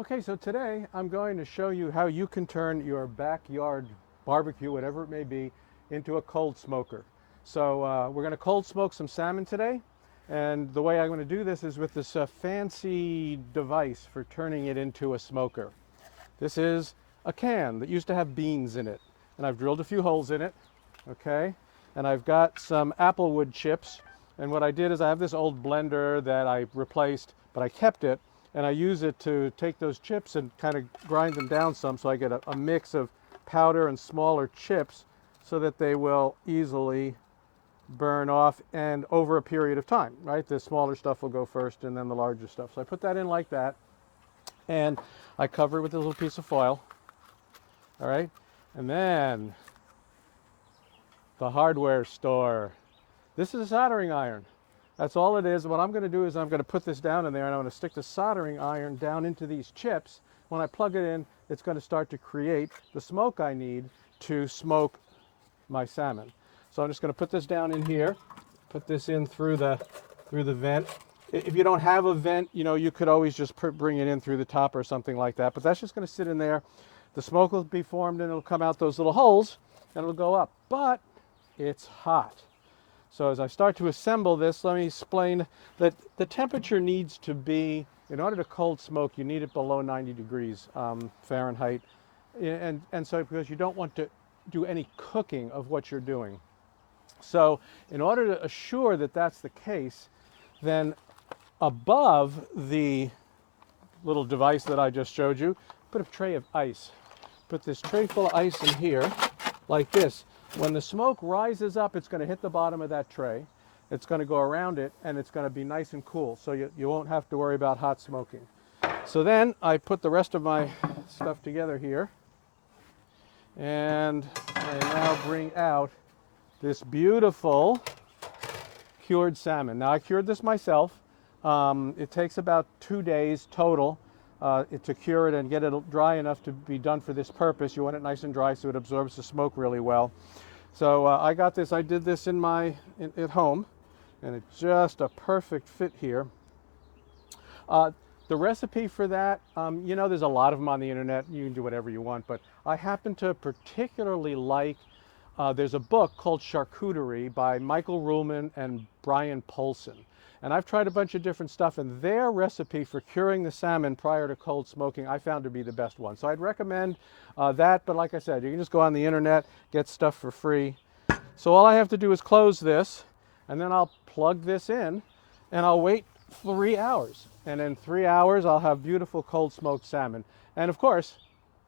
Okay, so today I'm going to show you how you can turn your backyard barbecue, whatever it may be, into a cold smoker. So we're going to cold smoke some salmon today, and the way I'm going to do this is with this fancy device for turning it into a smoker. This is a can that used to have beans in it, and I've drilled a few holes in it, okay? And I've got some applewood chips, and what I did is I have this old blender that I replaced, but I kept it, and I use it to take those chips and kind of grind them down some so I get a mix of powder and smaller chips so that they will easily burn off and over a period of time, right? The smaller stuff will go first and then the larger stuff. So I put that in like that, and I cover it with a little piece of foil, all right? And then the hardware store. This is a soldering iron. That's all it is. What I'm going to do is I'm going to put this down in there, and I'm going to stick the soldering iron down into these chips. When I plug it in, it's going to start to create the smoke I need to smoke my salmon. So I'm just going to put this down in here, put this in through the vent. If you don't have a vent, you know, you could always just bring it in through the top or something like that, but that's just going to sit in there. The smoke will be formed and it'll come out those little holes and it'll go up, but it's hot. So as I start to assemble this, let me explain that the temperature needs to be, in order to cold smoke, you need it below 90 degrees Fahrenheit. And so because you don't want to do any cooking of what you're doing. So in order to assure that that's the case, then above the little device that I just showed you, put a tray of ice. Put this tray full of ice in here like this. When the smoke rises up, it's going to hit the bottom of that tray. It's going to go around it, and it's going to be nice and cool, so you won't have to worry about hot smoking. So then I put the rest of my stuff together here, and I now bring out this beautiful cured salmon. Now, I cured this myself. It takes about 2 days total to cure it and get it dry enough to be done for this purpose. You want it nice and dry so it absorbs the smoke really well. So I got this, I did this at home, and it's just a perfect fit here. The recipe for that, you know, there's a lot of them on the internet. You can do whatever you want, but I happen to particularly like, there's a book called Charcuterie by Michael Ruhlman and Brian Polson. And I've tried a bunch of different stuff, and their recipe for curing the salmon prior to cold smoking I found to be the best one. So I'd recommend that, but like I said, you can just go on the internet, get stuff for free. So all I have to do is close this, and then I'll plug this in, and I'll wait 3 hours. And in 3 hours, I'll have beautiful cold smoked salmon. And of course,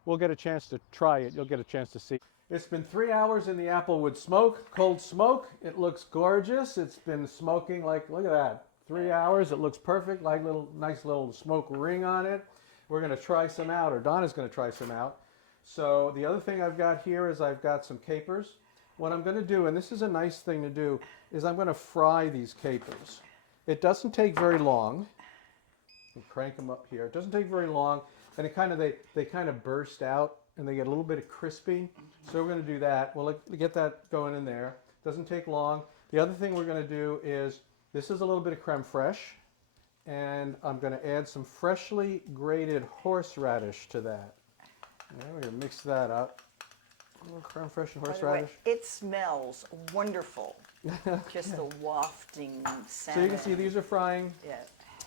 we'll get a chance to try it. You'll get a chance to see. It's been 3 hours in the applewood smoke, cold smoke. It looks gorgeous. It's been smoking like, look at that, 3 hours. It looks perfect, like nice little smoke ring on it. We're going to try some out, or Donna's going to try some out. So the other thing I've got here is I've got some capers. What I'm going to do, and this is a nice thing to do, is I'm going to fry these capers. It doesn't take very long. Crank them up here. It doesn't take very long, and they kind of burst out and they get a little bit of crispy. So we're going to do that. We'll get that going in there. Doesn't take long. The other thing we're going to do is, this is a little bit of creme fraiche, and I'm going to add some freshly grated horseradish to that. And we're going to mix that up. A little creme fraiche and horseradish. It smells wonderful. Just the wafting salmon. So you can see these are frying. Yeah.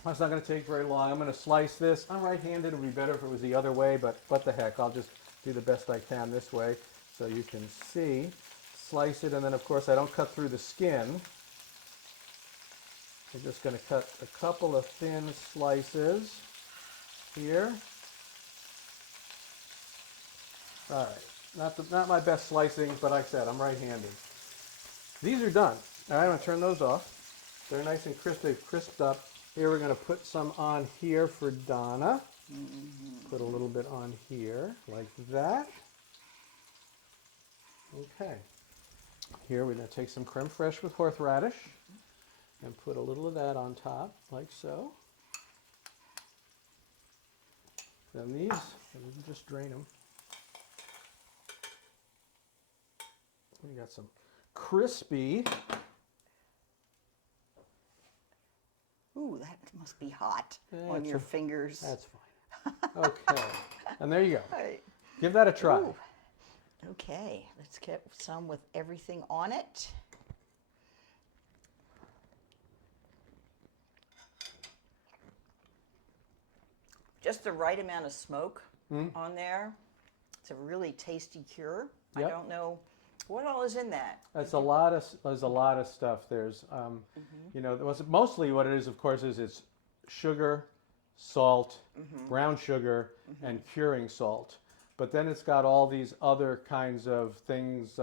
It's not going to take very long. I'm going to slice this. I'm right-handed. It would be better if it was the other way, but what the heck. I'll just do the best I can this way so you can see. Slice it, and then, of course, I don't cut through the skin. I'm just going to cut a couple of thin slices here. All right. Not my best slicing, but like I said, I'm right-handed. These are done. All right, I'm going to turn those off. They're nice and crisp. They've crisped up. Here we're going to put some on here for Donna. Put a little bit on here, like that. Okay. Here we're going to take some creme fraiche with horseradish and put a little of that on top, like so. Then these, just drain them. We got some crispy. Ooh, that must be hot on your fingers. That's fine. Okay. And there you go. Right. Give that a try. Ooh. Okay, let's get some with everything on it. Just the right amount of smoke on there. It's a really tasty cure. Yep. I don't know what all is in that. There's a lot of stuff. There's, you know, mostly what it is, of course, is it's sugar, salt, brown sugar, and curing salt. But then it's got all these other kinds of things,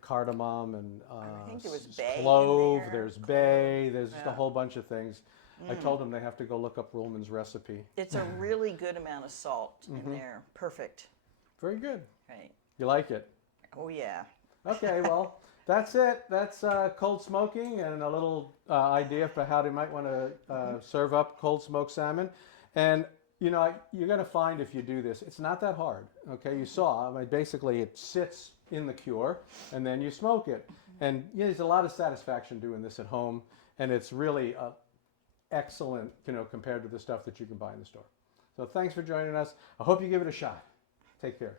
cardamom and I think there was bay in clove. there. There's bay. There's just a Yeah. whole bunch of things. I told them they have to go look up Ruhlman's recipe. It's a really good amount of salt in there. Perfect. Very good. Right. You like it? Oh yeah. Okay, well, that's it. That's cold smoking and a little idea for how you might want to serve up cold smoked salmon. And, you know, you're going to find if you do this, it's not that hard. Okay, you saw, I mean, basically it sits in the cure and then you smoke it. And you know, there's a lot of satisfaction doing this at home. And it's really excellent, you know, compared to the stuff that you can buy in the store. So thanks for joining us. I hope you give it a shot. Take care.